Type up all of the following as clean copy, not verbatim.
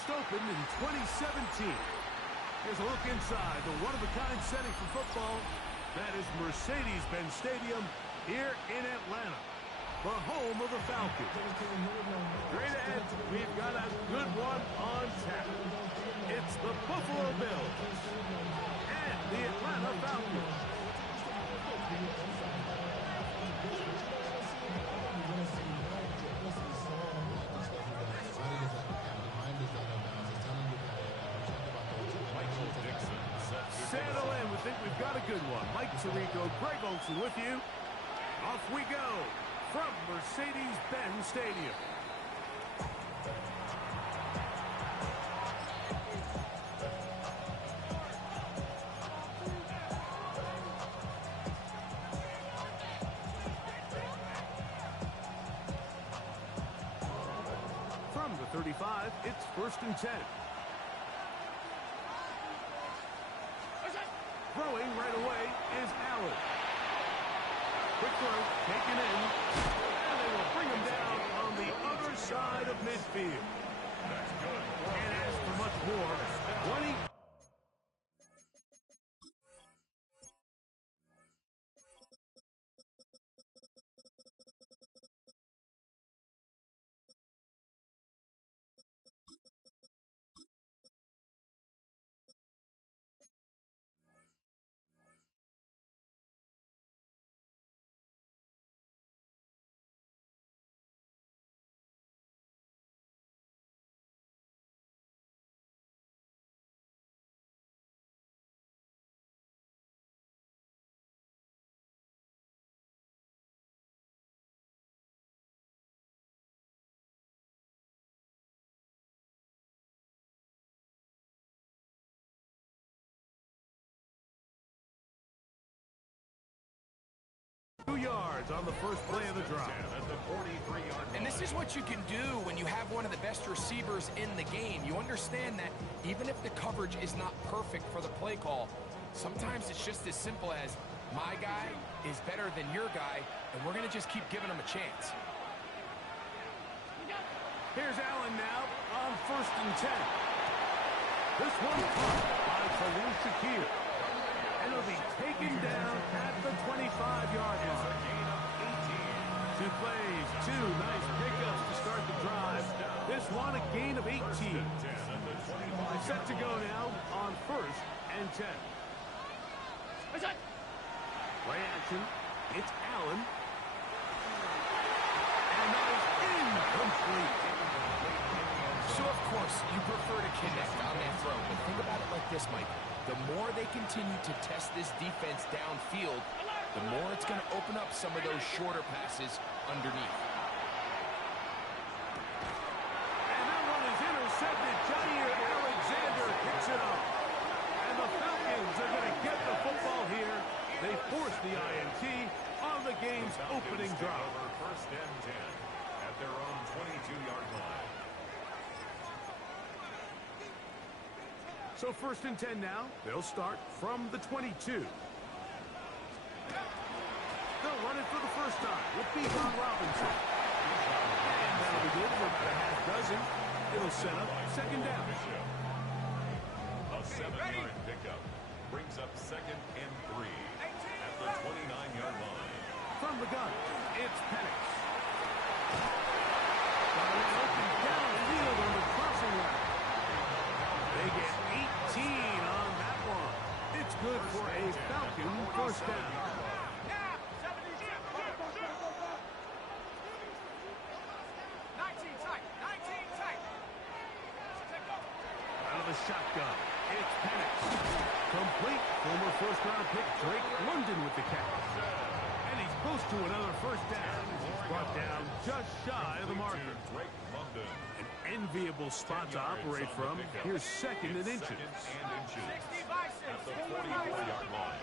first opened in 2017. Here's a look inside the one-of-a-kind setting for football. That is Mercedes-Benz Stadium here in Atlanta, the home of the Falcons. Straight ahead, we've got a good one on tap. It's the Buffalo Bills and the Atlanta Falcons. Settle in. We think we've got a good one. Mike Tirico, Greg Olsen with you. Off we go from Mercedes-Benz Stadium. From the 35, it's 1st and 10. Throwing right away is Allen. Quick throw, taken in, and they will bring him down on the other side of midfield. And as for much more, 20. Yards on the first play of the drive. And this is what you can do when you have one of the best receivers in the game. You understand that even if the coverage is not perfect for the play call, sometimes it's just as simple as my guy is better than your guy, and we're going to just keep giving him a chance. Here's Allen now on 1st and 10. This one caught by Khalil Shakir. And it'll be taken down at the 25-yard line. 2 plays, 2 nice pickups to start the drive. This one a gain of 18. Set to go now on 1st and 10. Play action. It's Allen. And that is incomplete. So, of course, you prefer to connect on that throw, but think about it like this, Mike. The more they continue to test this defense downfield, the more it's going to open up some of those shorter passes underneath. And that one is intercepted. Jair Alexander picks it up. And the Falcons are going to get the football here. They force the INT on the game's opening drive. 1st and 10 at their own 22-yard line. So 1st and 10 now. They'll start from the 22. They'll run it for the first time with Bijan Robinson. And that'll be good for about a half dozen. It'll set up 2nd down. A 7-yard pickup brings up 2nd and 3 at the 29-yard line. From the gun, it's Penix. Open downfield on the crossing line. They get 18 on that one. It's good for a Falcon 1st down. Out of the shotgun, it's Penix. Complete. Former 1st-round pick Drake London with the catch. And he's close to another 1st down. He's brought down just shy of the marker. Drake London. An enviable spot to operate from. Here's 2nd and inches. At the 44-yard line.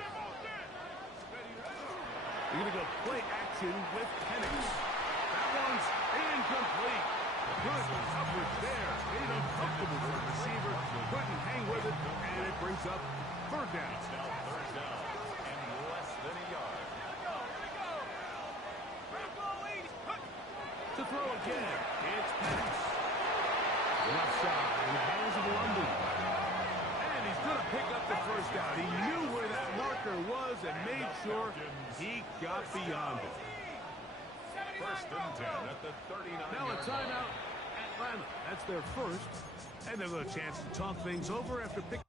You're going to go play action with Penix. That one's incomplete. Good coverage there. Made uncomfortable for the receiver. Couldn't hang with it, and it brings up 3rd down. It's now 3rd down and less than a yard. To throw again, it's Penix. Left side. in the hands of London. And he's going to pick up the first down. He knew where that marker was and made sure he got beyond it. First and 10 at the 39-yard line. Now a timeout, Atlanta. That's their first. And they've got a chance to talk things over after picking.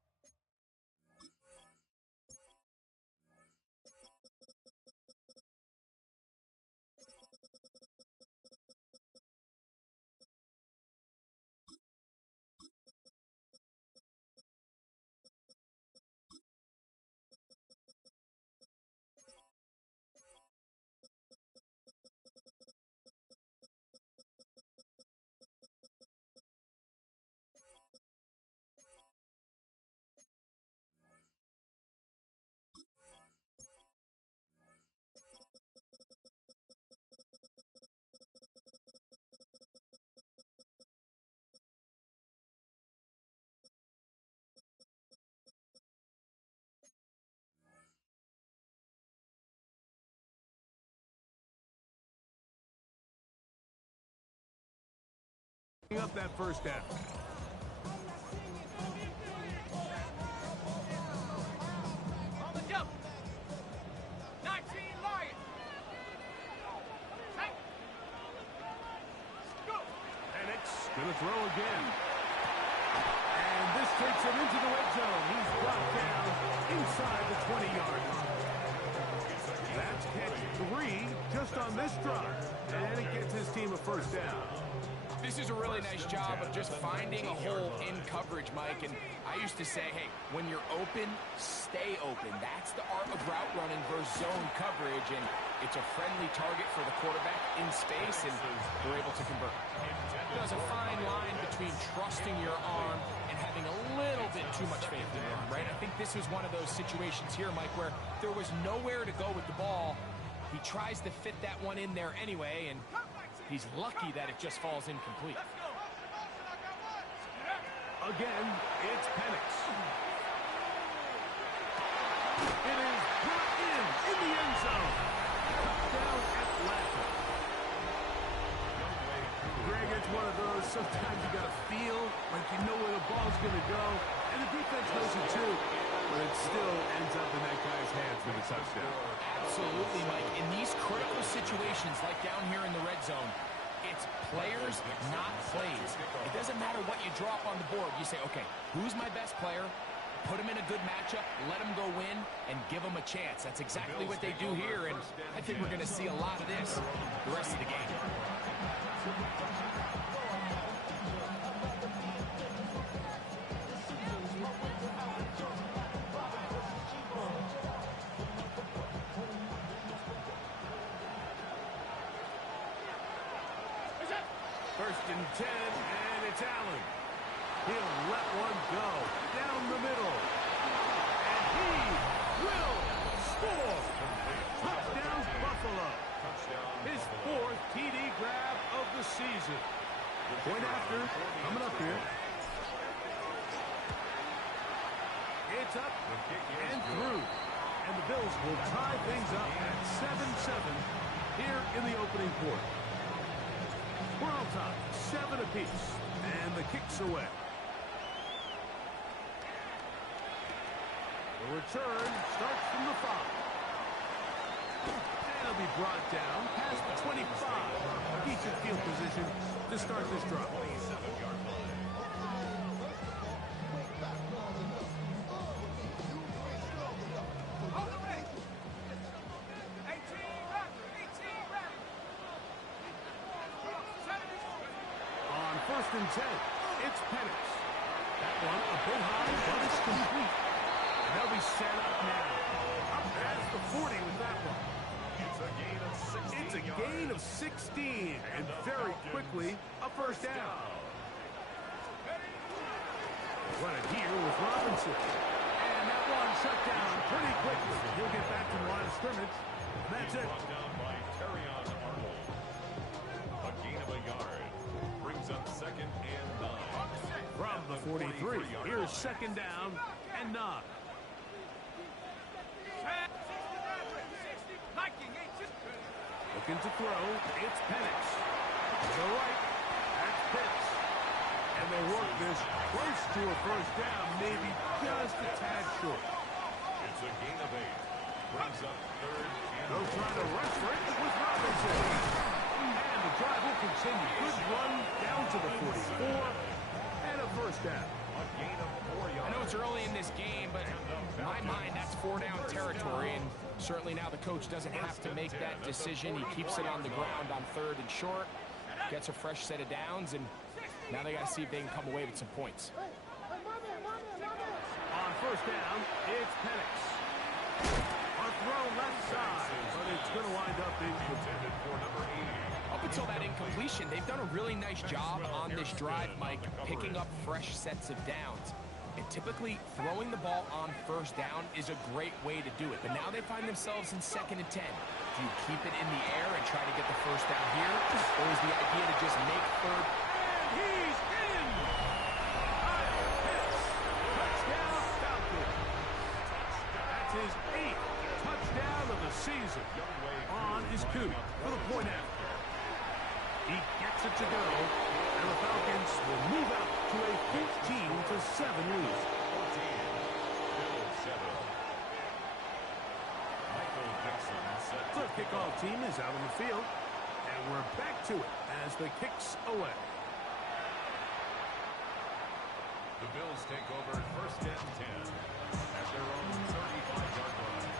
Up that first down. On the jump. 19 Lions. Hey. Go. Penix going to throw again. And this takes him into the red zone. He's brought down inside the 20-yard line. That's catch 3 just on this drive. And it gets his team a first down. This is a really nice job of just finding a hole in coverage, Mike. And I used to say, hey, when you're open, stay open. That's the art of route running versus zone coverage. And it's a friendly target for the quarterback in space, and they're able to convert. There's a fine line between trusting your arm and having a little bit too much faith in your arm, right? I think this is one of those situations here, Mike, where there was nowhere to go with the ball. He tries to fit that one in there anyway, and he's lucky that it just falls incomplete. Again, it's Penix. It is brought in the end zone. Touchdown Atlanta. Greg, it's one of those, sometimes you got to feel like you know where the ball's going to go, and the defense knows it too, but it still ends up in that guy's hands for the touchdown. Absolutely, Mike. In these critical situations, like down here in the red zone, it's players, not plays. It doesn't matter what you drop on the board. You say, okay, who's my best player? Put him in a good matchup, let him go win, and give him a chance. That's exactly what they do here, and I think we're going to see a lot of this the rest of the game. First and 10, and it's Allen. He'll let one go down the middle. And he will score. Touchdown, Buffalo. His 4th TD grab of the season. Point after, coming up here. It's up and through. And the Bills will tie things up at 7-7 here in the opening quarter. We're on top, 7 apiece, and the kick's away. The return starts from the 5. And it'll be brought down past the 25. Decent field position to start this drive. First and 10, it's Penix. That one a bit high, but it's complete. And they'll be set up now. Up past the 40 with that one. It's a gain of 16 It's a gain of 16, and very quickly, a first down. Run it here with Robinson. And that one shut down pretty quickly. He'll get back to the line of scrimmage. And that's it. Brought down by Terrion Arnold. A gain of a yard. Brings up 2nd and 9. From the 43, here's 2nd down and 9. Looking to throw, it's Penix. To the right, that's Pitts. And they work this close to a first down, maybe just a tad short. It's a gain of 8. Brings up third and They'll try to rush for it with Robinson. And the drive will continue. Good run down to the 44 and a first down. a gain of 4 yards. I know it's early in this game, but in my mind, that's 4-down territory, and certainly now the coach doesn't have to make that decision. He keeps it on the ground on 3rd and short, gets a fresh set of downs, and now they got to see if they can come away with some points. On first down, it's Penix. A throw left side, but it's going to wind up Intended for number 80. Up until that incompletion, they've done a really nice job on this drive, Mike, picking up fresh sets of downs. And typically, throwing the ball on first down is a great way to do it. But now they find themselves in 2nd and 10. Do you keep it in the air and try to get the first down here? Or is the idea to just make 3rd? And he's in! Kyle Pitts, touchdown Falcons. That's his 8th touchdown of the season on his coup for the point after. He gets it to go, and the Falcons will move out to a 15-7 lead. 14. Bills 7. Michael Dixon set The to kick kickoff off. team is out on the field, and we're back to it as the kick's away. The Bills take over 1st and 10 at their own 35-yard line.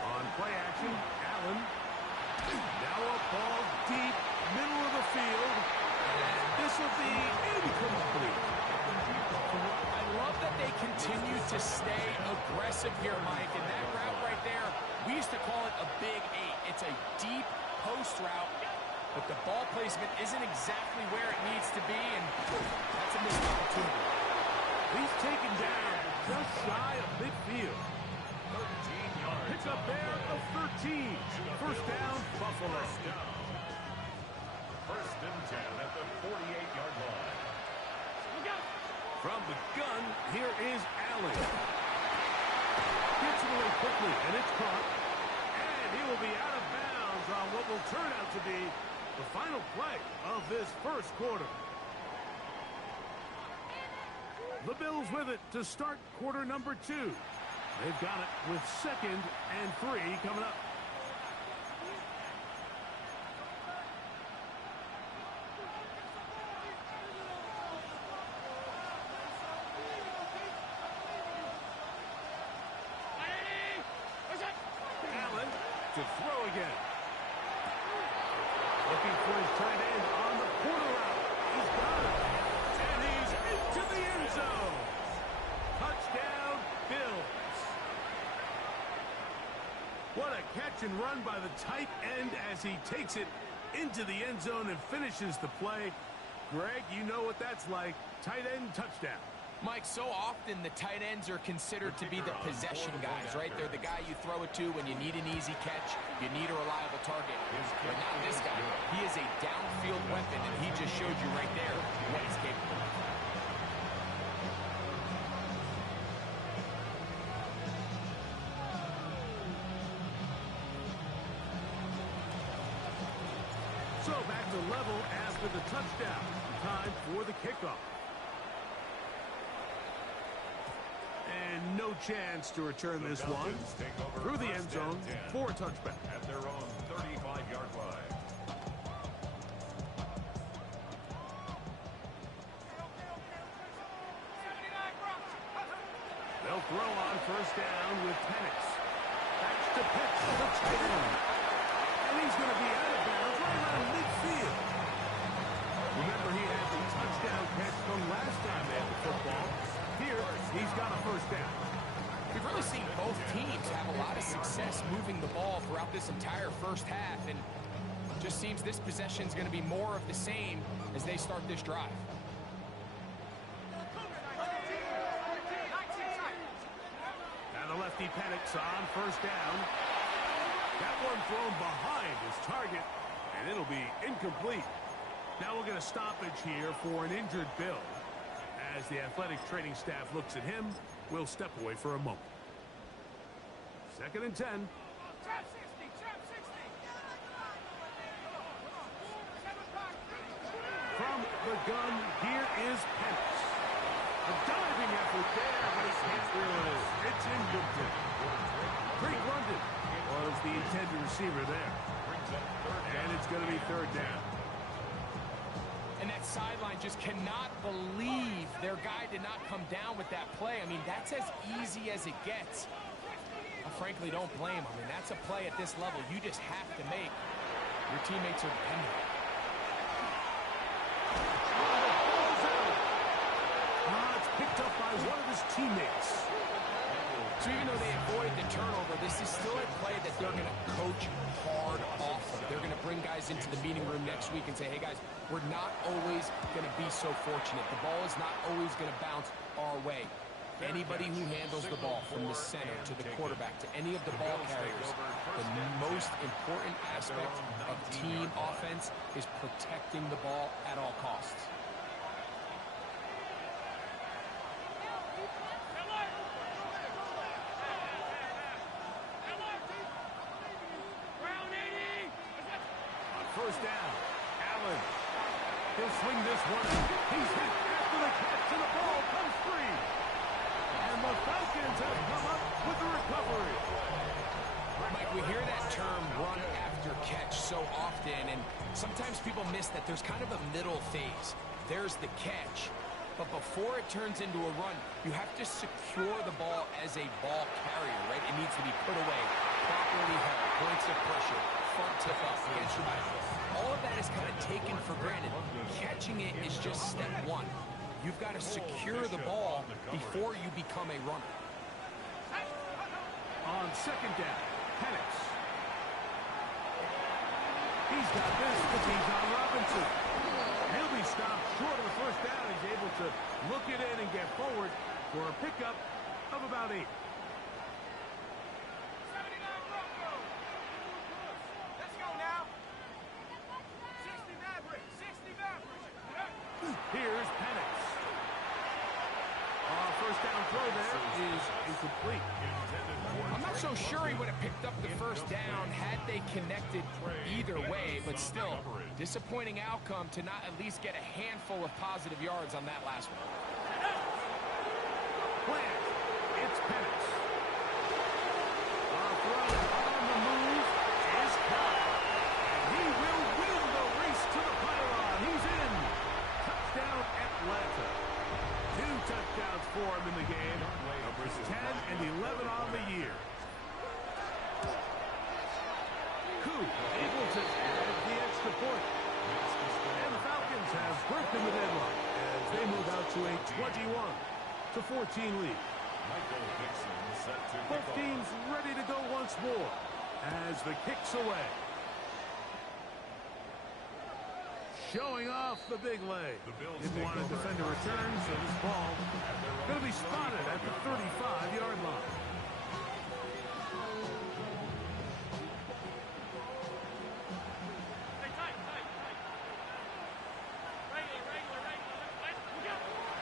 On play action, Allen. Now a ball deep, middle of the field. And this will be incomplete. I love that they continue to stay aggressive here, Mike. And that route right there, we used to call it a big 8. It's a deep post route, but the ball placement isn't exactly where it needs to be, and that's a missed opportunity. He's taken down just shy of midfield. 13 yards. Pick up there of 13. First down, Buffalo. First down. 1st and 10 at the 48-yard line. From the gun, here is Allen. Gets it away quickly, and it's caught. And he will be out of bounds on what will turn out to be the final play of this first quarter. The Bills with it to start quarter number 2. They've got it with 2nd and 3 coming up. Allen to throw again. Looking for his tight end on the corner route. He's got it. And he's into the end zone. Touchdown, Bills. What a catch and run by the tight end as he takes it into the end zone and finishes the play. Greg, you know what that's like. Tight end touchdown. Mike, so often the tight ends are considered to be the possession guys, right? They're the guy you throw it to when you need an easy catch, you need a reliable target. But not this guy. He is a downfield weapon, and he just showed you right there what he's capable of. So back to level after the touchdown. Time for the kickoff. And no chance to return this one Falcons take over through the end 1st zone and 10 for a touchback. at their own 35-yard line. They'll throw on first down with Penix. That's to Pitts, the tight end. And he's going to be out of bounds right around midfield. Remember, he had the touchdown catch from last time they had the football. Here, he's got a first down. We've really seen both teams have a lot of success moving the ball throughout this entire first half, and just seems this possession is going to be more of the same as they start this drive. And the lefty Penix on first down. That one thrown behind his target, And it'll be incomplete. Now we'll get a stoppage here for an injured Bill. As the athletic training staff looks at him, we'll step away for a moment. 2nd and 10. From the gun, here is Penix. A diving effort there, but he can't reel it in. It's incomplete. Drake London was the intended receiver there. And it's going to be 3rd down. And that sideline just cannot believe their guy did not come down with that play. I mean, that's as easy as it gets. I frankly don't blame him. I mean, that's a play at this level you just have to make. Your teammates are dependent. It's picked up by one of his teammates. So even though they avoid the turnover, this is still a play that they're going to coach hard off of. They're going to bring guys into the meeting room next week and say, hey, guys, we're not always going to be so fortunate. The ball is not always going to bounce our way. Anybody who handles the ball from the center to the quarterback to any of the ball carriers, the most important aspect of team offense is protecting the ball at all costs. First down. Allen. He'll swing this one. He's hit after the catch, and the ball comes free. And the Falcons have come up with the recovery. Mike, we hear that term run after catch so often, and sometimes people miss that there's kind of a middle phase. There's the catch, but before it turns into a run, you have to secure the ball as a ball carrier, right? It needs to be put away, properly held, points of pressure, front tip up against your back. All of that is kind of taken for granted. Catching it is just step one. You've got to secure the ball before you become a runner. On 2nd down, Penix. He's got this to Bijan Robinson. He'll be stopped short of the 1st down. He's able to look it in and get forward for a pickup of about 8. Here's Penix. First down throw there is incomplete. I'm not so sure he would have picked up the 1st down had they connected either way, but still, disappointing outcome to not at least get a handful of positive yards on that last one. Plant. It's Penix. Throw on the move is caught. He will win the race to the pylon. He's in. Touchdown Atlanta. 2 touchdowns for him in the game. Numbers 10 and 11 on the year. Koo able to add the extra point. And the Falcons have broken the deadlock as they move out to a 21-14 lead. Both teams ready to go once more as the kick's away. Showing off the big leg. Didn't want to defend a return, so this ball going to be spotted at the 35-yard line.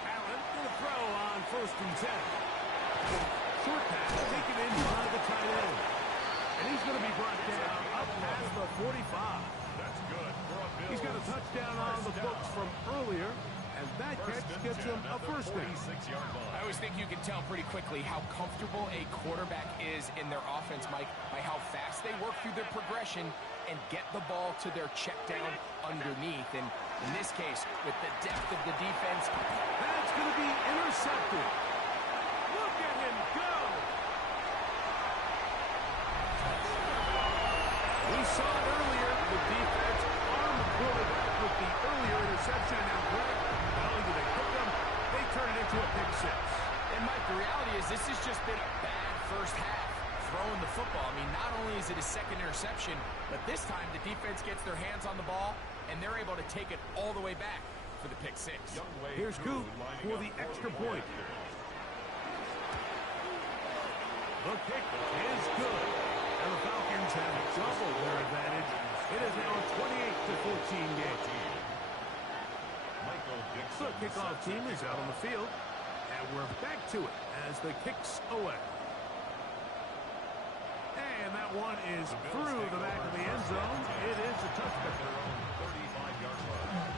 Allen for the throw on 1st and 10. Short pass taken in by the tight end. And he's going to be brought down up past the 45. That's good. He's got a touchdown on the books from earlier, and that catch gets him a 1st down. I always think you can tell pretty quickly how comfortable a quarterback is in their offense, Mike, by how fast they work through their progression and get the ball to their check down underneath. And in this case, with the depth of the defense, that's going to be intercepted. Look at him go. We saw it earlier. The defense on the quarterback with the earlier interception. Now, Greg, not only did they pick them, they turn it into a pick 6. And, Mike, the reality is this has just been a bad first half throwing the football. I mean, not only is it a 2nd interception, but this time the defense gets their hands on the ball, and they're able to take it all the way back for the pick 6. Here's Coop for the extra point. The kick is good. And the Falcons have doubled their advantage. It is now a game. Michael The Dixon. kickoff team is out on the field, and we're back to it as the kick's away. And that one is through the back of the end zone. It is a touchback. Their own 35-yard line.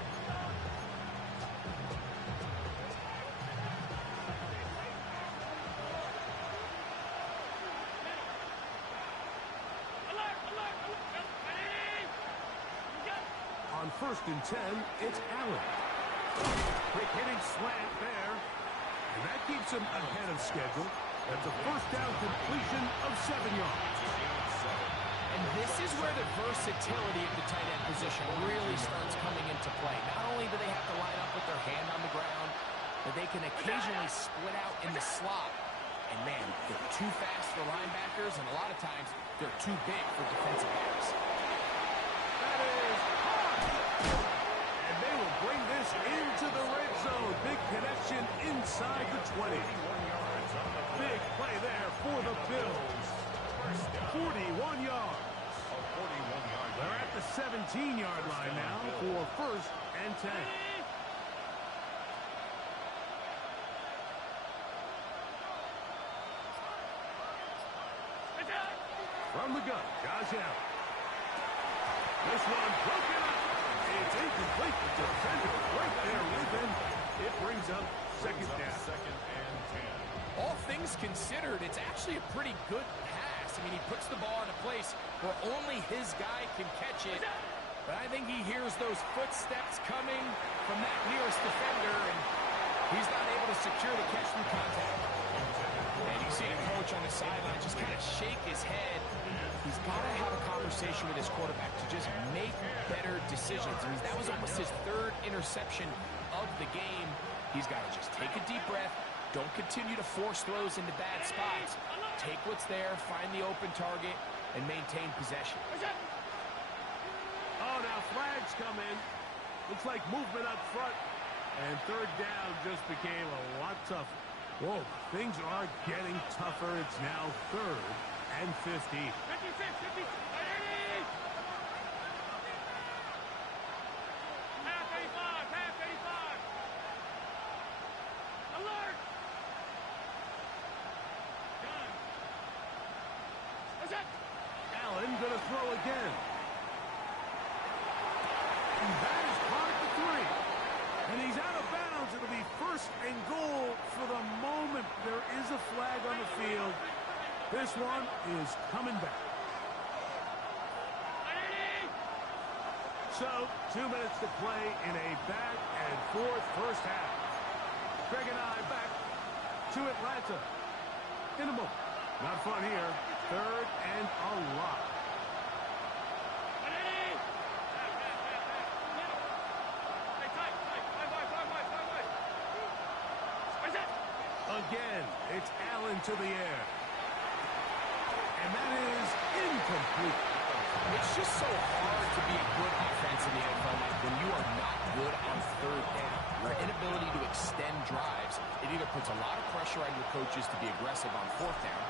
On 1st and 10, it's Allen. Quick hitting slant there. And that keeps him ahead of schedule. That's a first down completion of 7 yards. And this is where the versatility of the tight end position really starts coming into play. Not only do they have to line up with their hand on the ground, but they can occasionally split out in the slot. And man, they're too fast for linebackers, and a lot of times they're too big for defensive backs. That is hard. And they will bring this into the red zone. Big connection inside the 20. Big play there for the Bills. 41 yards. They're at the 17-yard line now for 1st and 10. From the gun, Josh Allen. This one broken up. It's incomplete. The defender right there with him. It brings up 2nd down. 2nd and 10. All things considered, it's actually a pretty good pass. I mean, he puts the ball in a place where only his guy can catch it. But I think he hears those footsteps coming from that nearest defender, and he's not able to secure the catch through contact. And you see the coach on the sideline just kind of shake his head. He's got to have a conversation with his quarterback to just make better decisions. I mean, that was almost his 3rd interception of the game. He's got to just take a deep breath. Don't continue to force throws into bad spots. Take what's there, find the open target, and maintain possession. Oh, now flags come in. Looks like movement up front. And 3rd down just became a lot tougher. Whoa, things are getting tougher. It's now 3rd and 15. Allen going to throw again. And that is caught at the 3. And he's out of bounds. It'll be 1st and goal for the moment. There is a flag on the field. This one is coming back. So, 2 minutes to play in a back and forth first half. Greg and I back to Atlanta in a moment. Not fun here. 3rd and a lot. Again, it's Allen to the air. And that is incomplete. It's just so hard to be a good offense in the NFL when you are not good on 3rd down. Your inability to extend drives, it either puts a lot of pressure on your coaches to be aggressive on 4th down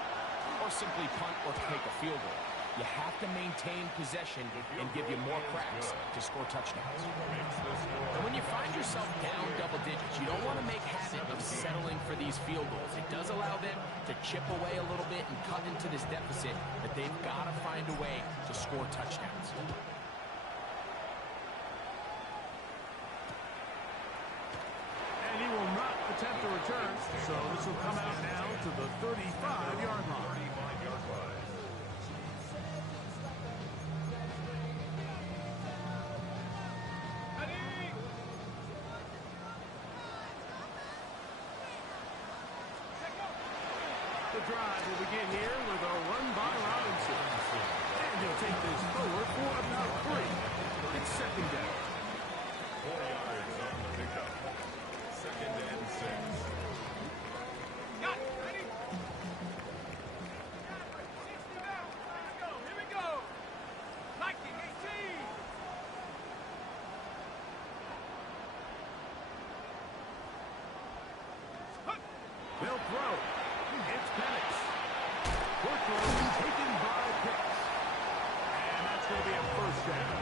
or simply punt or take a field goal. You have to maintain possession and give you more cracks to score touchdowns. And when you find yourself down double digits, you don't want to make habit of settling for these field goals. It does allow them to chip away a little bit and cut into this deficit, but they've got to find a way to score touchdowns. And he will not attempt a return, so this will come out now to the 35-yard line. 35-yard line. The drive will begin here with a run by Robinson. And he'll take this forward for about 3. It's 2nd down. 4 yards on the pickup. 2nd and 6. They'll throw. It's Penix. Quickly taken by Pitts. And that's going to be a 1st down.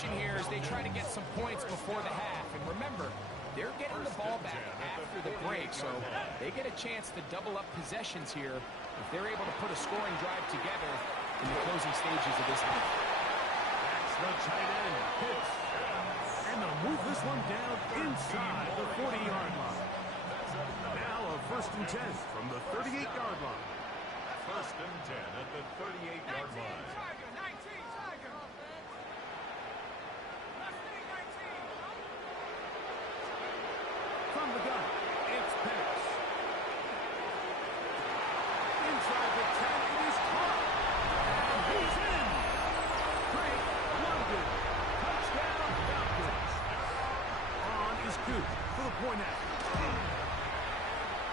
position here as they try to get some points before the half. And remember, they're getting the ball back after the break, so they get a chance to double up possessions here if they're able to put a scoring drive together in the closing stages of this half. That's the tight end. Pitts. And they'll move this one down inside the 40-yard line. Now a 1st and 10 from the 38-yard line. 1st and 10 at the 38-yard line. From the gun, it's Pitts. Inside the 10, it is caught. And he's in. Drake London. Touchdown, Falcons. On is Coop for the point after.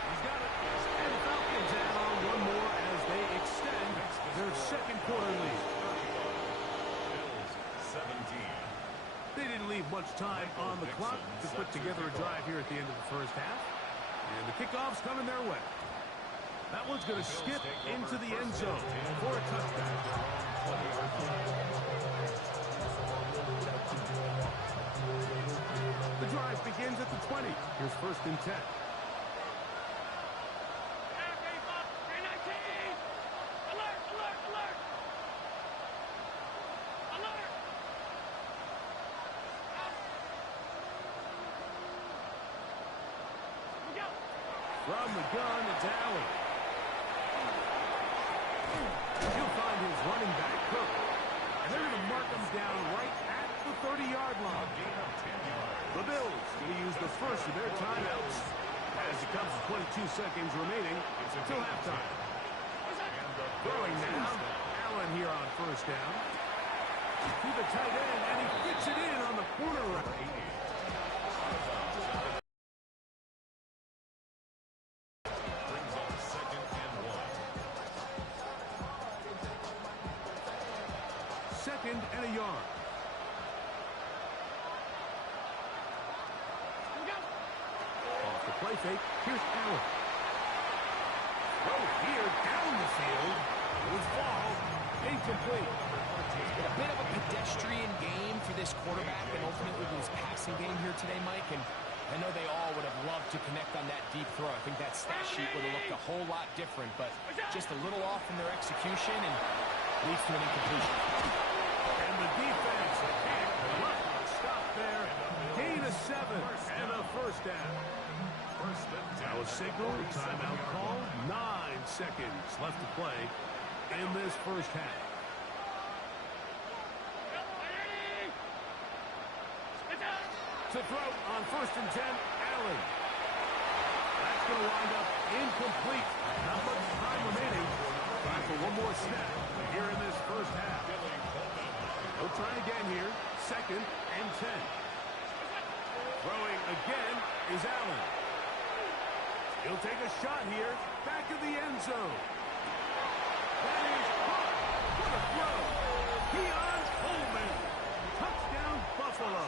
He's got it. And the Falcons add on one more as they extend their second quarter lead. Bills 17. They didn't leave much time on the clock to put together a drive here at the end of the first half. And the kickoff's coming their way. That one's going to skip into the end zone for a touchdown. The drive begins at the 20. Here's 1st and 10. From the gun, it's Allen. He'll find his running back, Cook. And they're going to mark him down right at the 30-yard line. The Bills going to use the first of their timeouts as it comes to 22 seconds remaining until halftime. Throwing now, Allen here on 1st down. To the tight end, and he fits it in on the corner route. Second and a yard. Off the play fake, here's Allen. Throw here down the field. It was ball incomplete. A bit of a pedestrian game for this quarterback and ultimately his passing game here today, Mike. And I know they all would have loved to connect on that deep throw. I think that stat sheet would have looked a whole lot different, but just a little off in their execution and leads to an incompletion. And the defense can't stop there. Gain of 7 and a 1st down. Now a signal, timeout call. 9 seconds left to play in this first half. To throw on 1st and 10, Allen. That's going to wind up incomplete. Not much time remaining. Time for one more snap here in this first half. We'll try again here. 2nd and 10. Throwing again is Allen. He'll take a shot here. Back of the end zone. That is caught. What a throw. Keon Coleman. Touchdown, Buffalo.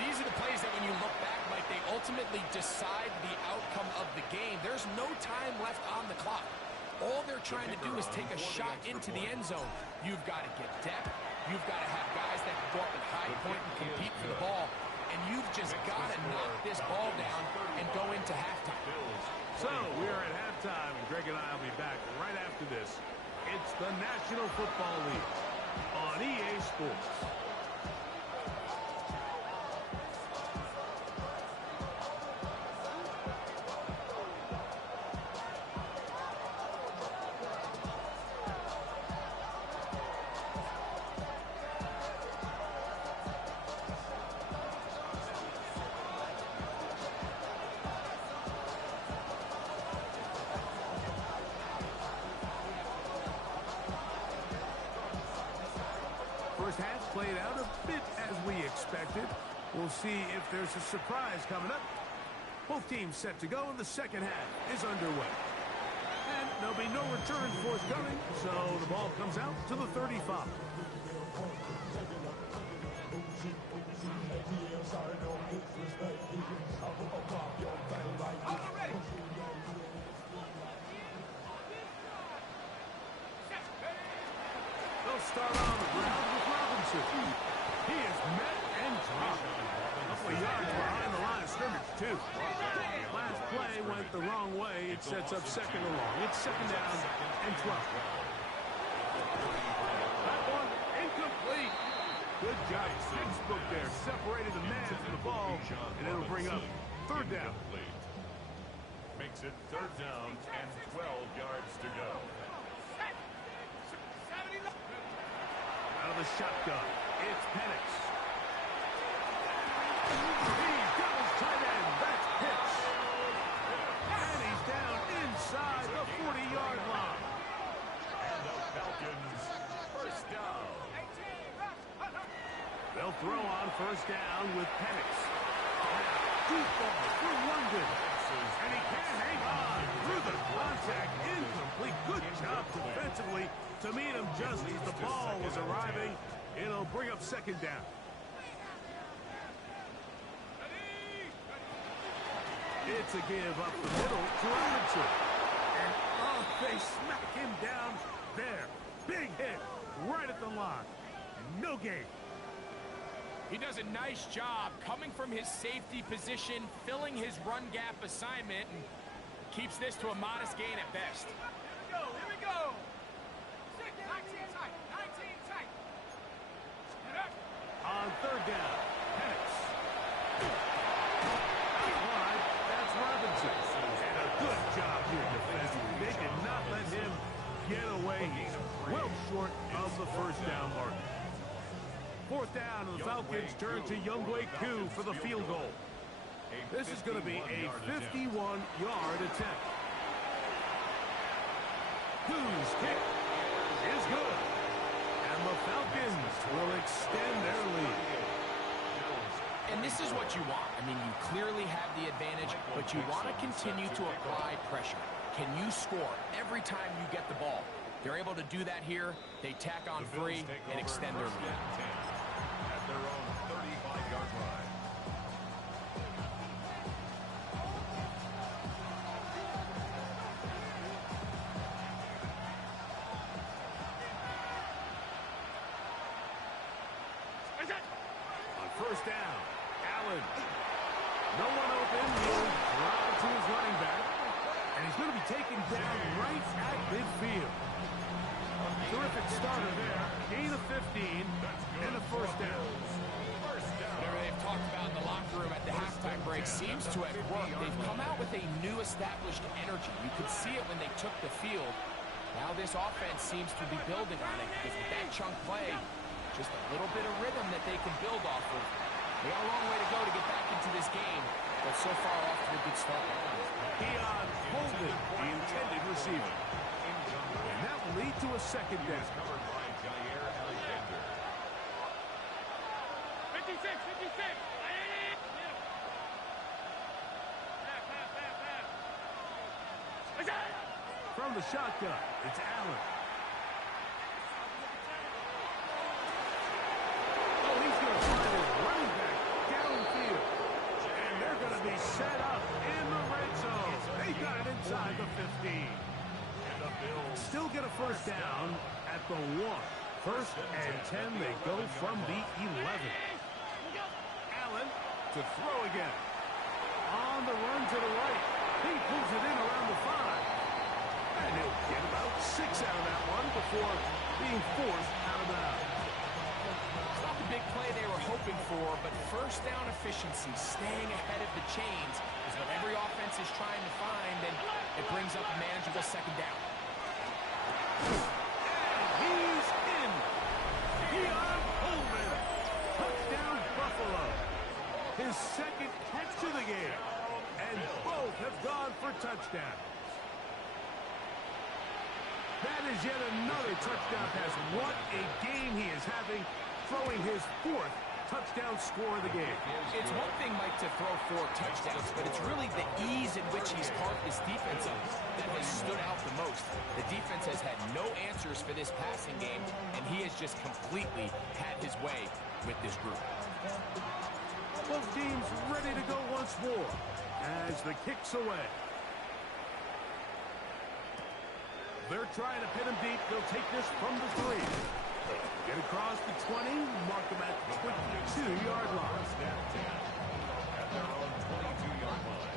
These are the plays that when you look back, Mike, they ultimately decide the outcome of the game. There's no time left on the clock. All they're trying to do is take a shot into the end zone. You've got to get depth. You've got to have guys that can go up and high point and compete for the ball. And you've just got to knock this ball down and go into halftime. So we're at halftime, and Greg and I will be back right after this. It's the National Football League on EA Sports. First half played out a bit as we expected. We'll see if there's a surprise coming up. Both teams set to go, and the second half is underway. And there'll be no return forthcoming, so the ball comes out to the 35. They'll start on the ground with aggressive. He is met and dropped. A couple of yards behind the line of scrimmage, too. Last play went the wrong way. It sets up second and long. It's second down and 12. That one incomplete. Good job. Textbook there. Separated the man from the ball, and it'll bring up third down. Makes it third down and 12 yards to go. Out of the shotgun, it's Penix. He doubles tight end. That's Pitts. And he's down inside the 40-yard line. And the Falcons first down. They'll throw on first down with Penix. Deep ball for London. And he can't hang on through the contact. Incomplete. Good job defensively to meet him just as the ball was arriving. It'll bring up second down. It's a give up the middle to Robinson. And oh, they smack him down there. Big hit right at the line. And no gain. He does a nice job coming from his safety position, filling his run gap assignment, and keeps this to a modest gain at best. Here we go. 19 tight. 19 tight. On third down, Penix. Wide, that's Robinson. And a good job here defensively. They did not let him get away. He's well short of the first down mark. Fourth down, and the Falcons turn to Younghoe Koo for the field goal. This is going to be a 51-yard attempt. Koo's kick is good. And the Falcons will extend their lead. And this is what you want. I mean, you clearly have the advantage, but you want to continue to apply pressure. Can you score every time you get the ball? They're able to do that here. They tack on free and extend their lead. At their own 35-yard line. On first down, Allen. No one open. He'll drop it to his running back. And he's going to be taken down right at midfield. Terrific starter there. Gain of 15 and a first down. Whatever they've talked about in the locker room at the halftime break seems to have worked. They've come out with a new established energy. You could see it when they took the field. Now this offense seems to be building on it. With that chunk play, just a little bit of rhythm that they can build off of. They got a long way to go to get back into this game, but so far off to a good start. Keon Holden, the intended receiver. And that will lead to a second down. Covered by Jair Alexander. 56. From the shotgun, it's Allen. Oh, he's going to find his running back downfield. And they're going to be set up in the red zone. They got it inside the 15. And the Bills Still get a first down at the 1. First and 10, they go from the 11. Allen to throw again. On the run to the right. He pulls it in around the 5. And he'll get about 6 out of that one before being forced out of bounds. It's not the big play they were hoping for, but first down efficiency, staying ahead of the chains, is what every offense is trying to find, and it brings up a manageable second down. And he's in. Keon Holden. Touchdown Buffalo. His second catch of the game. And both have gone for touchdowns. That is yet another touchdown pass. What a game he is having, throwing his 4th touchdown score of the game. It's one thing, Mike, to throw 4 touchdowns, but it's really the ease in which he's carved this defense up that has stood out the most. The defense has had no answers for this passing game, and he has just completely had his way with this group. Both teams ready to go once more as the kick's away. They're trying to pin him deep. They'll take this from the 3. Get across the 20, mark them at the 22-yard line. First and 10 at their own 22-yard line.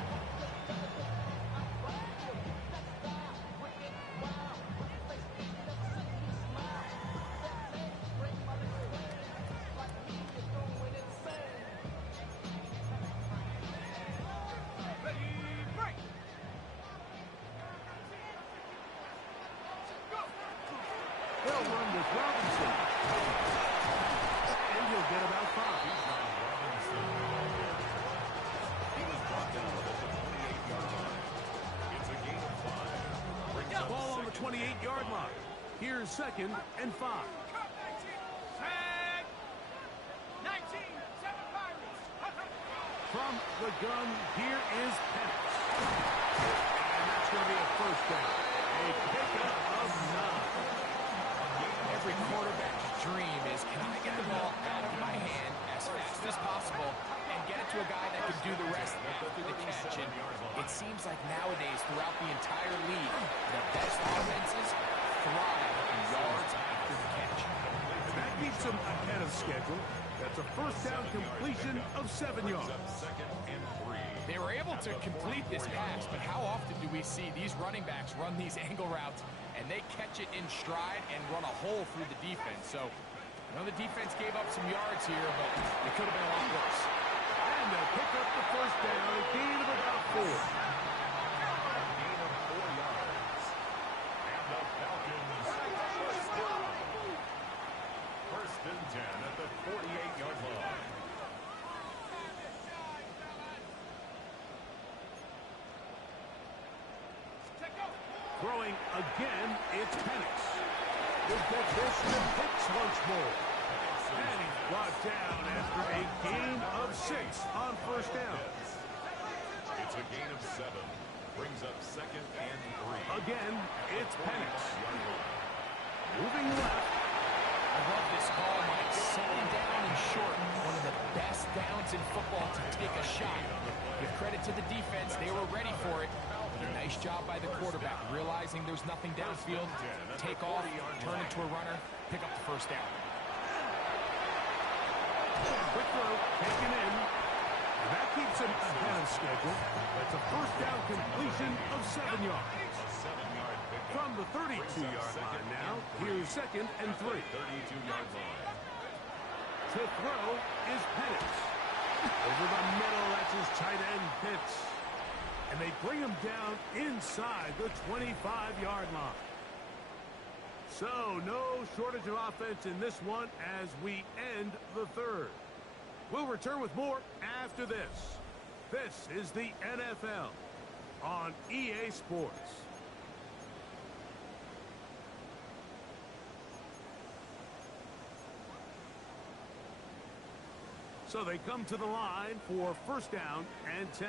They'll run with Robinson. And he'll get about 5. He was brought down at the 28-yard line. It's a gain of 5. Brings up Ball on the second. 28-yard line. Here's 2nd and 5. Tag. 19. 7 Pirates. From the gun, here is Penix. And that's going to be a first down. A pickup of 9. Every quarterback's dream is, can I get the ball out of my hand as fast as possible and get it to a guy that can do the rest after the catch? And it seems like nowadays, throughout the entire league, the best offenses thrive in yards after the catch. That keeps them ahead of schedule. That's a first down completion of 7 yards. Brings up second and 3. They were able to complete this pass, but how often do we see these running backs run these angle routes and they catch it in stride and run a hole through the defense? So, I know the defense gave up some yards here, but it could have been a lot worse. And they'll pick up the first down, a gain of about 4. Gain of 4 yards. And the Falcons first down. First and 10 at the 48-yard line. Throwing again, it's Penix. He'll get this to Pitts once more. And he's brought down after a gain of 6 on first down. It's a gain of 7. Brings up second and 3. Again, it's Penix. Moving left. I love this call, Mike. Second down and short. One of the best downs in football to take a shot. Give credit to the defense. They were ready for it. Nice job by the quarterback, realizing there's nothing downfield. Take off, turn into a runner, pick up the first down. Quick throw, taken in. And that keeps him ahead of schedule. That's a first down completion of 7 yards. A 7-yard pickup. From the 32-yard line now, here's 2nd and 3. 32-yard line. To throw is Penix. Over the middle, that's his tight end, Pitts. And they bring him down inside the 25-yard line. So, no shortage of offense in this one as we end the third. We'll return with more after this. This is the NFL on EA Sports. So they come to the line for first down and 10.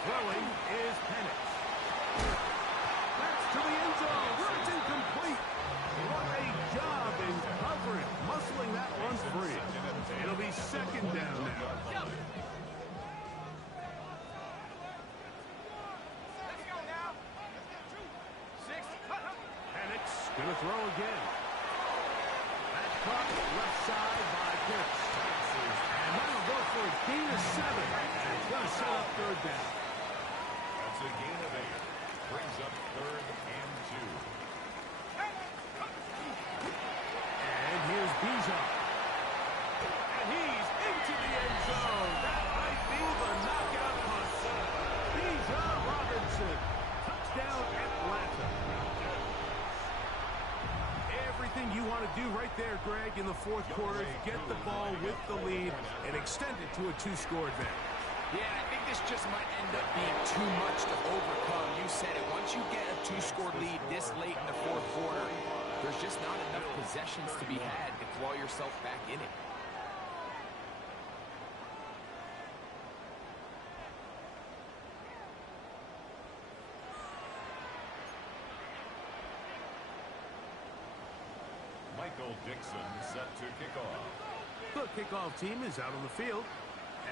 Throwing is Penix. That's to the end zone where it's incomplete. What a job in covering, muscling that one free. It'll be second down now. Let's go now. 6. Penix gonna throw again. That caught left side by Pitts. And that'll go for a gain of 7. And it's gonna set up third down. That's a gain of 8. Brings up third and 2. And here's Bijan. And he's into the end zone. That might be the knockout punt. Bijan Robinson. Touchdown Atlanta. Everything you want to do right there, Greg, in the fourth quarter. Get the ball with the lead and extend it to a 2-score advantage. Yeah, I think this just might end up being too much to overcome. You said it. Once you get a 2-score lead this late in the fourth quarter, there's just not enough possessions to be had to claw yourself back in it. Michael Dixon set to kick off. The kickoff team is out on the field,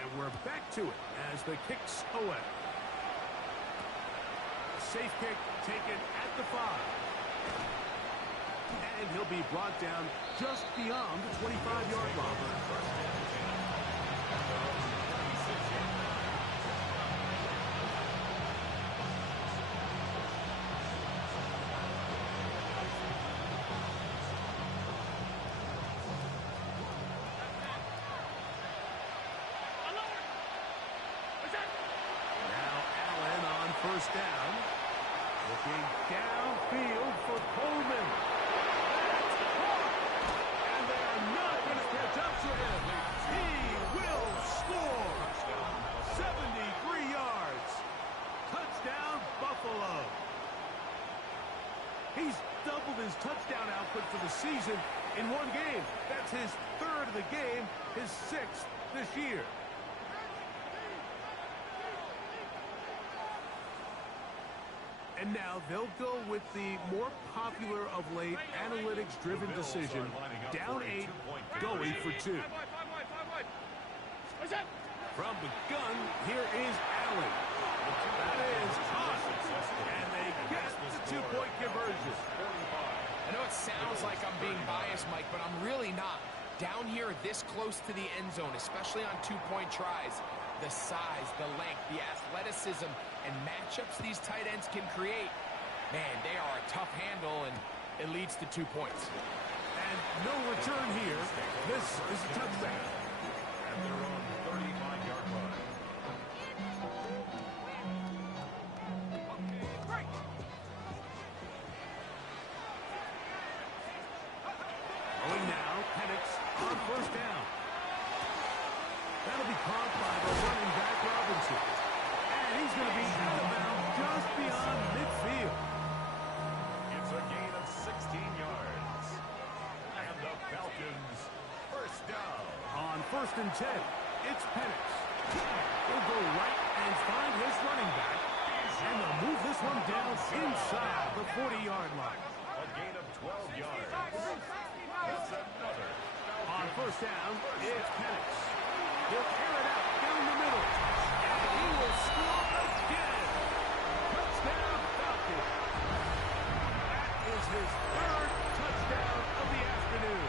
and we're back to it as the kick's away. Safe kick taken at the 5. And he'll be brought down just beyond the 25-yard line. First down. Looking downfield for Coleman. That's caught. And they are not going to catch up to him. He will score. 73 yards. Touchdown, Buffalo. He's doubled his touchdown output for the season in one game. That's his third of the game, his sixth this year. And now they'll go with the more popular of late analytics-driven decision. Down 8, going for 2. From the gun, here is Allen. That is caught. And they get the 2-point conversion. I know it sounds like I'm being biased, Mike, but I'm really not. Down here, this close to the end zone, especially on 2-point tries, the size, the length, the athleticism, and matchups these tight ends can create, man, they are a tough handle, and it leads to 2 points. And no return here. This is a touchdown. And they're on the 35-yard line. Going now, Penix on first down. That'll be caught by the running back, Robinson. And he's going to be out of bounds just beyond midfield. It's a gain of 16 yards. And the Falcons, first down. On first and 10, it's Penix. He'll go right and find his running back. And they'll move this one down inside the 40-yard line. A gain of 12 yards. That's another. On first down, it's Penix. He'll air it out down the middle. And he will score again. Touchdown, Falcons. That is his third touchdown of the afternoon.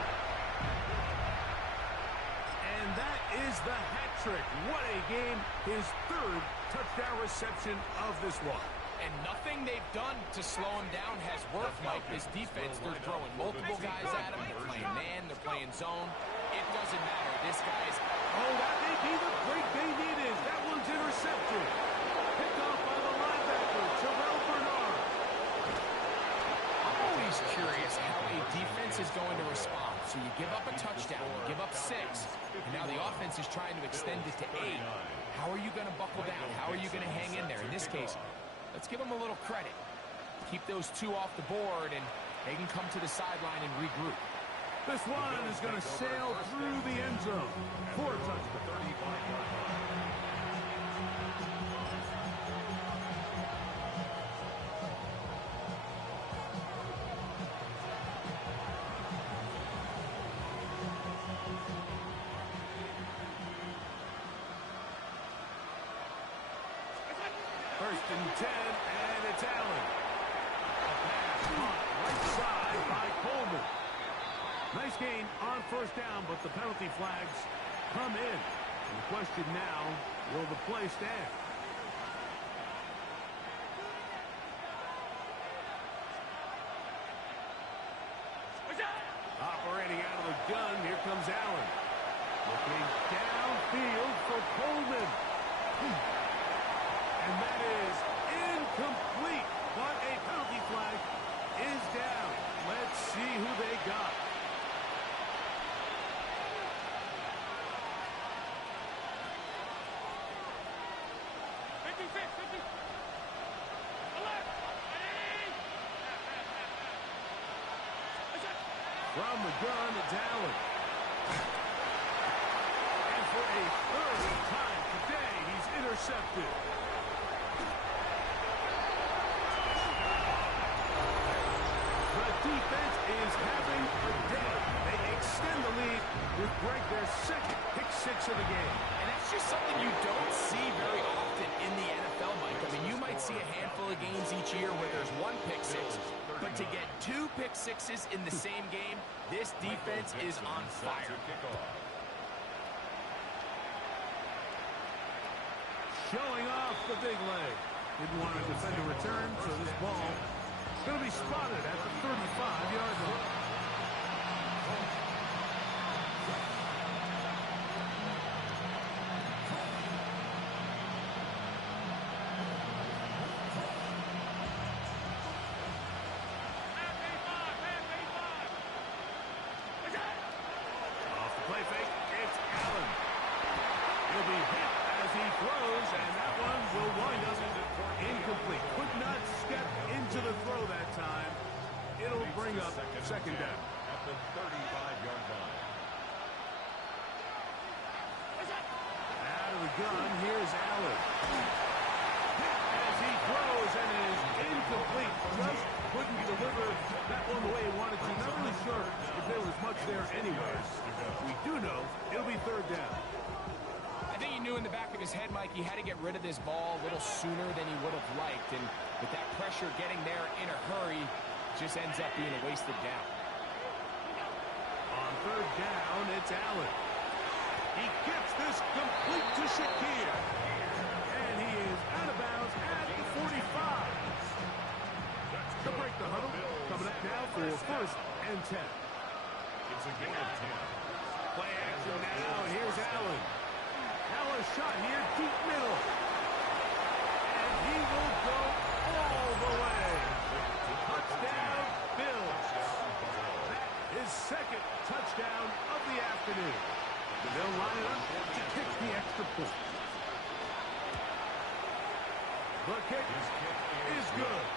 And that is the hat trick. What a game. His third touchdown reception of this one. And nothing they've done to slow him down has worked, Mike. This defense, they're throwing multiple guys at him. They're playing man, they're playing zone. It doesn't matter. This guy's... Oh, that may be the break they needed. That one's intercepted. Picked off by the linebacker, Terrell Bernard. I'm always curious how a defense is going to respond. So you give up a touchdown, you give up 6, and now the offense is trying to extend it to 8. How are you going to buckle down? How are you going to hang in there? In this case, let's give them a little credit. Keep those 2 off the board, and they can come to the sideline and regroup. This one is going to sail through the end zone for a touchdown. First and 10, and it's Allen. A pass caught right side by Coleman. Nice gain on first down, but the penalty flags come in. And the question now, will the play stand? Operating out of the gun, here comes Allen. Looking downfield for Coleman. And that is incomplete, but a penalty flag is down. Let's see who they got. From the gun, it's Allen. And for a third time today, he's intercepted. The defense is having a day. They extend the lead with their second pick-6 of the game. And that's just something you don't see very often in the NFL, Mike. I mean, you might see a handful of games each year where there's 1 pick-6, but To get 2 pick sixes in the same game, this defense is on fire. Showing off the big leg. Didn't want to defend a return, so this ball is going to be spotted at the 35-yard line. Off the play fake, it's Allen. He'll be hit as he throws, and that one will wind up incomplete. Could not step into the throw that time. It'll bring up second down. At the 35-yard line. Out of the gun, here's Allen. Hit as he throws, and it is incomplete. Just couldn't deliver that one the way he wanted to. Not really sure if there was much there anyways. We do know it'll be third down. I think he knew in the back of his head, Mike, he had to get rid of this ball a little sooner than he would have liked. And with that pressure getting there in a hurry, just ends up being a wasted down. On third down, it's Allen. He gets this complete to Shakir. And he is out of bounds at the 45. To break the huddle, coming up now for first and 10. It's a gain of 10. Play action now, here's Allen. Now a shot here, deep middle. And he will go all the way. Touchdown, Bills. That is second touchdown of the afternoon. They'll line it up to kick the extra point. The kick is good.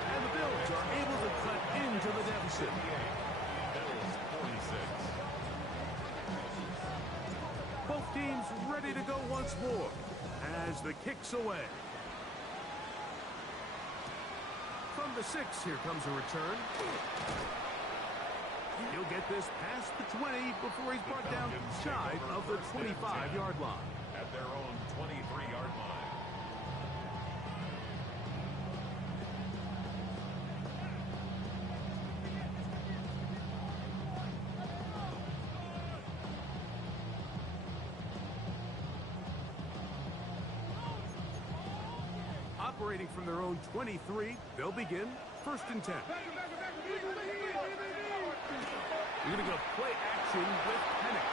And the Bills are able to cut into the deficit. Bills 46. Both teams ready to go once more as the kick's away. From the 6, here comes a return. He'll get this past the 20 before he's brought down shy of the 25-yard line. At their own 23-yard line. Operating from their own 23, they'll begin first and 10. You're going to go play action with Penix.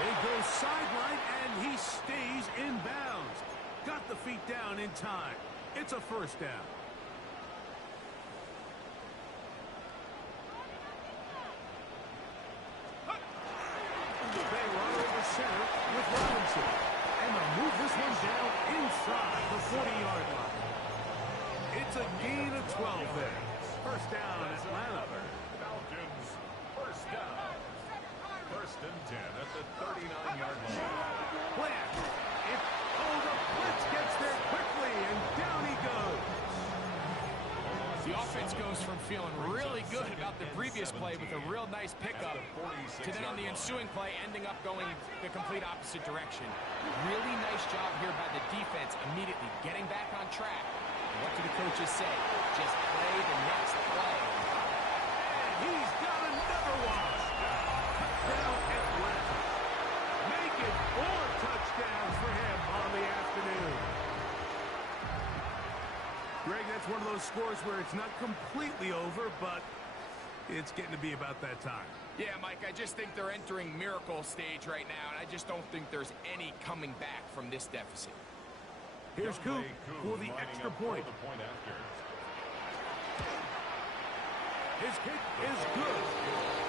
They go sideline, and he stays in bounds. Got the feet down in time. It's a first down. They run over center with Robinson. And they'll move this one down inside the 40-yard line. It's a gain of 12 there. First down, Atlanta. Falcons, first down. First and 10 at the 39-yard line. Blitz. The blitz gets there quickly, and down he goes. The offense goes from feeling really good about the previous play with a real nice pickup to then on the ensuing play ending up going the complete opposite direction. Really nice job here by the defense immediately getting back on track. And what do the coaches say? Just play the next play. And he's got another one. Touchdown Atlanta. Make it 4 touchdowns for him on the afternoon. Greg, that's one of those scores where it's not completely over, but it's getting to be about that time. Yeah, Mike, I just think they're entering miracle stage right now, and I just don't think there's any coming back from this deficit. Here's Coop for the extra point. His kick is good,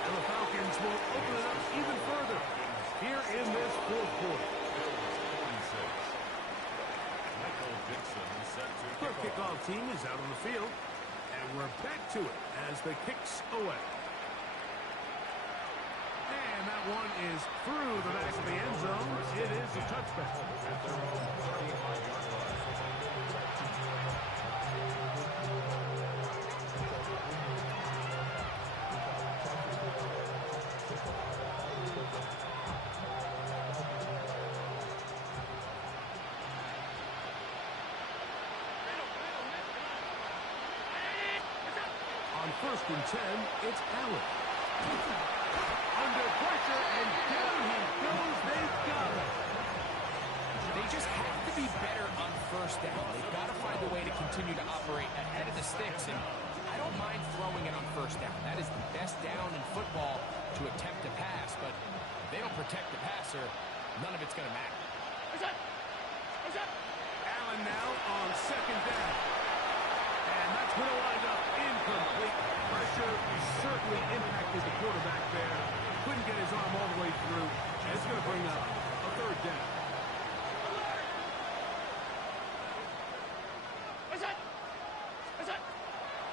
and the Falcons will open it up even further here in this fourth quarter. The kickoff team is out on the field, and we're back to it as the kick's away. And that one is through the back of the end zone. It is a touchback. On 1st and 10, it's Allen. Under pressure, and down he goes. They've got it. They just have to be better on 1st down. They've got to find a way to continue to operate ahead of the sticks, and I don't mind throwing it on 1st down. That is the best down in football to attempt to pass, but if they don't protect the passer, none of it's going to matter. Allen now on 2nd down. And that's going to wind up incomplete. Pressure certainly impacted the quarterback there. Couldn't get his arm all the way through. And it's going to bring up a 3rd down.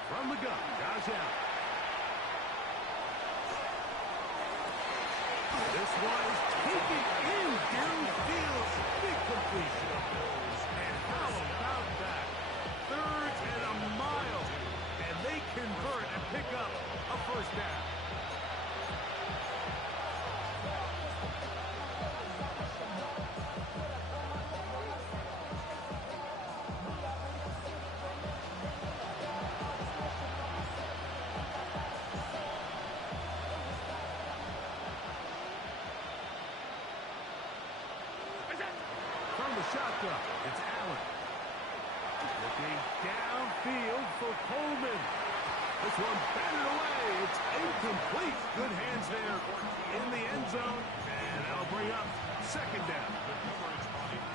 From the gun, Josh Allen. This one is taken in downfield. Big completion. And how about that? 3rd and a mile. And they convert and pick up a 1st down. From the shotgun, it's Allen. Looking downfield for Coleman. This one batted away. It's incomplete. Good hands there in the end zone. And that'll bring up 2nd down.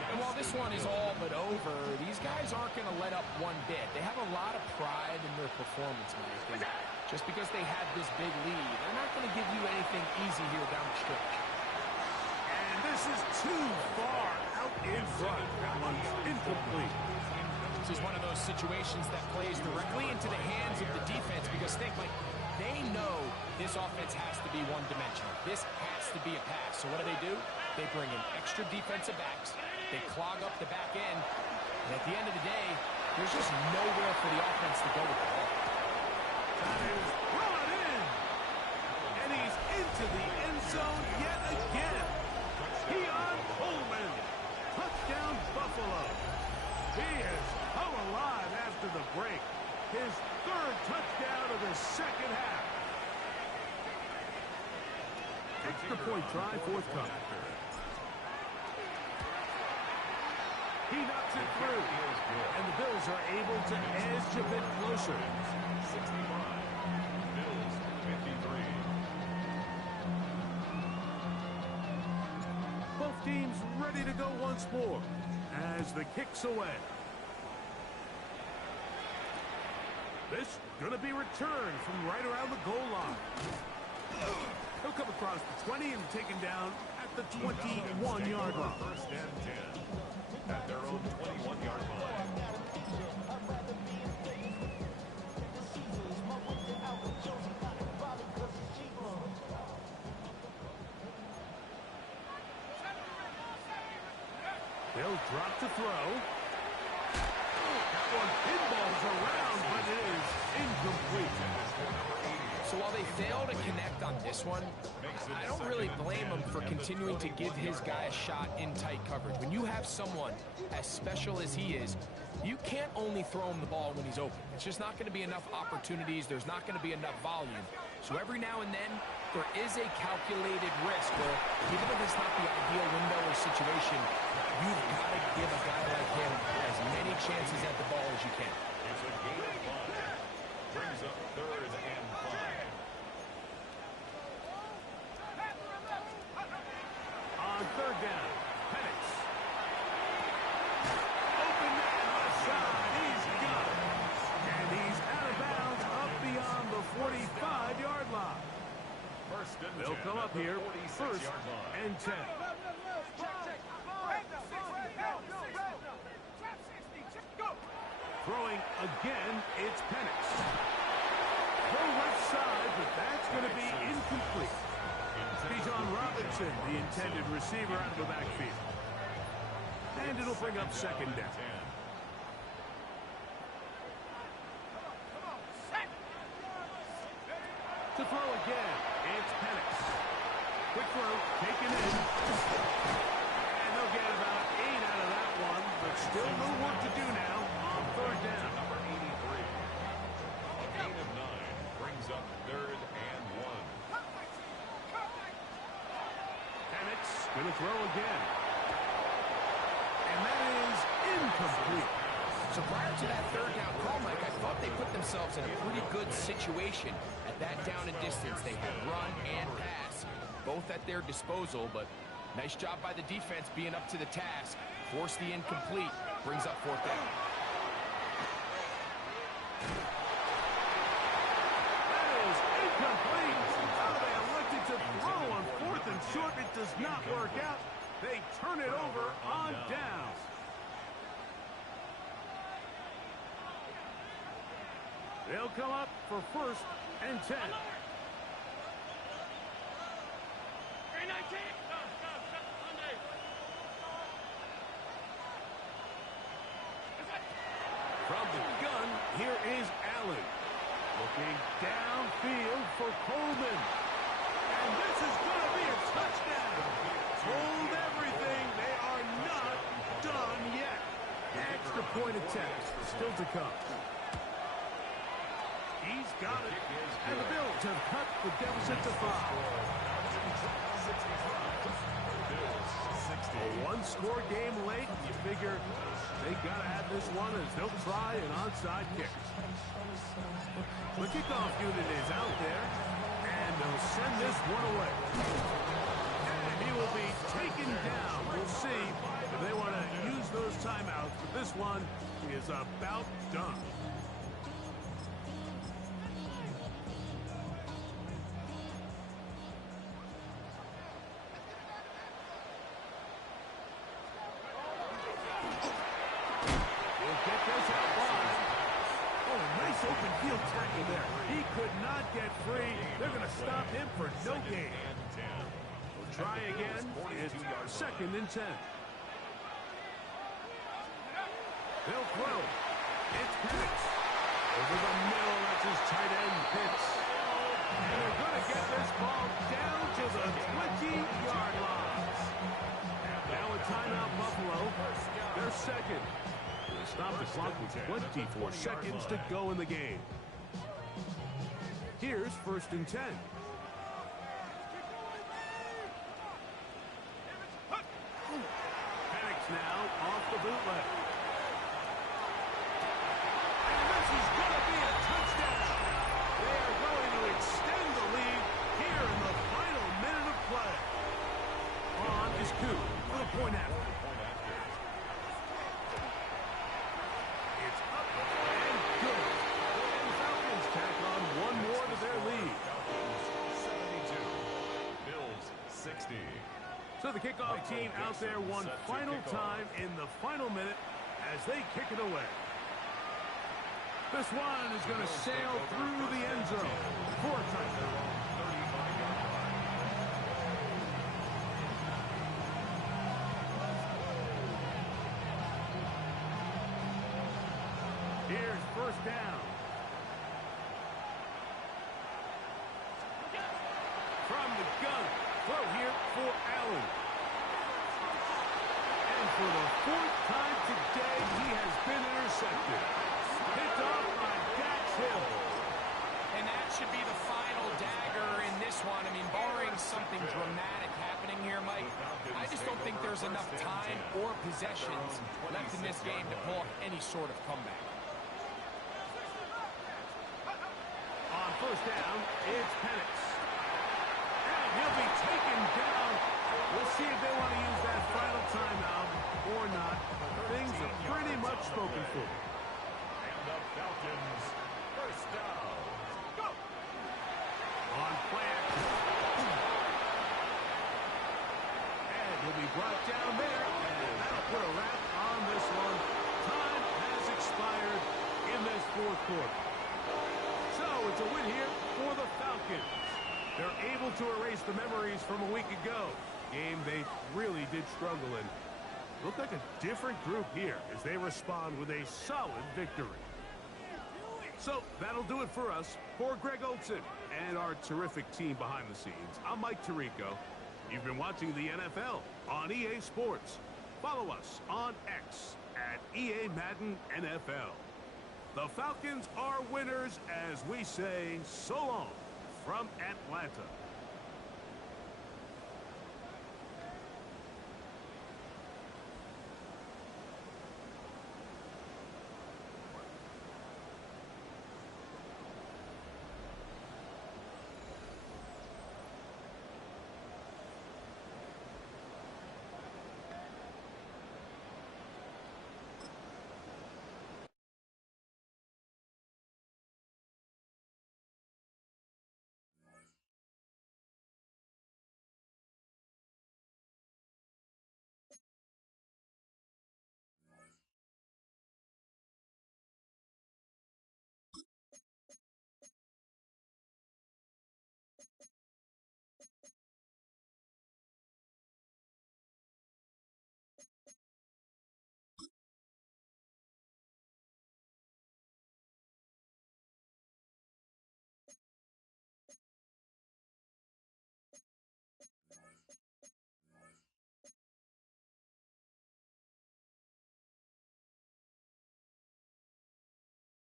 And while this one is all but over, these guys aren't going to let up one bit. They have a lot of pride in their performance, Mike. And just because they had this big lead, they're not going to give you anything easy here down the stretch. And this is too far out in front. That one's incomplete. This is one of those situations that plays directly into the hands of the defense because think, like, they know this offense has to be one-dimensional. This has to be a pass. So what do? They bring in extra defensive backs. They clog up the back end. And at the end of the day, there's just nowhere for the offense to go with the ball. That is brought in. And he's into the end zone yet again. Keon Coleman. Touchdown, Buffalo. He has come alive after the break. His 3rd touchdown of the 2nd half. Extra point try forthcoming. He knocks it through. And the Bills are able to edge a bit closer. 65. Bills 53. Both teams ready to go once more as the kick's away. This gonna be returned from right around the goal line. He'll come across the 20 and taken down at the 21-yard line. 1st and 10 at their own 21-yard line. They'll drop to throw. That one pinballs around, but it is incomplete. So while they fail to connect on this one, I don't really blame him for continuing to give his guy a shot in tight coverage. When you have someone as special as he is, you can't only throw him the ball when he's open. It's just not going to be enough opportunities. There's not going to be enough volume. So every now and then, there is a calculated risk where even if it's not the ideal window or situation, you've got to give a guy like him as many chances at the ball as you can. It's a gain of 5. Brings up 3rd and 5. On 3rd down, Penix. Open man left side. He's got it. And he's out of bounds up beyond the 45-yard line. 1st and 10. They'll come up here 1st and 10. Throwing again, it's Penix. Go left side, but that's going to be incomplete. Bijan Robinson, the intended receiver out of the backfield. And it'll bring up 2nd down. To throw again, it's Penix. Quick throw, taken in. And they'll get about 8 out of that one, but still a little work to do now on 3rd down. Number 83. A gain of 9. Going to throw again. And that is incomplete. So prior to that third down call, Mike, I thought they put themselves in a pretty good situation at that down and distance. They had run and pass, both at their disposal, but nice job by the defense being up to the task. Force the incomplete, brings up fourth down. That is incomplete. Oh, they elected to throw on fourth and short. It does not work out. They turn it over on down. They'll come up for first and 10. From the gun, here is Allen. Looking downfield for Coleman. And this is going to be a touchdown. Hold everything. They are not done yet. Extra point attempt still to come. He's got it. And the Bills have cut the deficit to 5. A one-score game late. You figure they got to have this one as they'll try an onside kick. The kickoff unit is out there, and they'll send this one away. And he will be taken down. We'll see if they want to use those timeouts, but this one is about done. Open field tackle there. He could not get free. They're going to stop him for no gain. We'll try again. It's second and 10. They'll throw. It's Penix. Over the middle, that's his tight end, Pitts. And they're going to get this ball down to the 20-yard line. Now a timeout, Buffalo. They're second. Stop the clock with 24 seconds to go in the game. Here's first and 10. Penix now off the bootleg. And this is going to be a touchdown. They are going to extend the lead here in the final minute of play. On is Coop for the point after. So the kickoff team out there one final time in the final minute as they kick it away. This one is going to sail through the end zone for a touchdown. Here's first down. From the gun. Throw here for Allen. And for the fourth time today, he has been intercepted. Picked off by Dax Hill. And that should be the final dagger in this one. I mean, barring something dramatic happening here, Mike, I just don't think there's enough time or possessions left in this game to pull off any sort of comeback. On first down, it's Penix. He'll be taken down. We'll see if they want to use that final timeout or not. Things are pretty much spoken for. And the Falcons, first down. Go! On play action. And he'll be brought down there. And that'll put a wrap on this one. Time has expired in this fourth quarter. So it's a win here for the Falcons. They're able to erase the memories from a week ago. Game they really did struggle in. Look like a different group here as they respond with a solid victory. So that'll do it for us. For Greg Olsen and our terrific team behind the scenes, I'm Mike Tirico. You've been watching the NFL on EA Sports. Follow us on X at EA Madden NFL. The Falcons are winners as we say so long from Atlanta.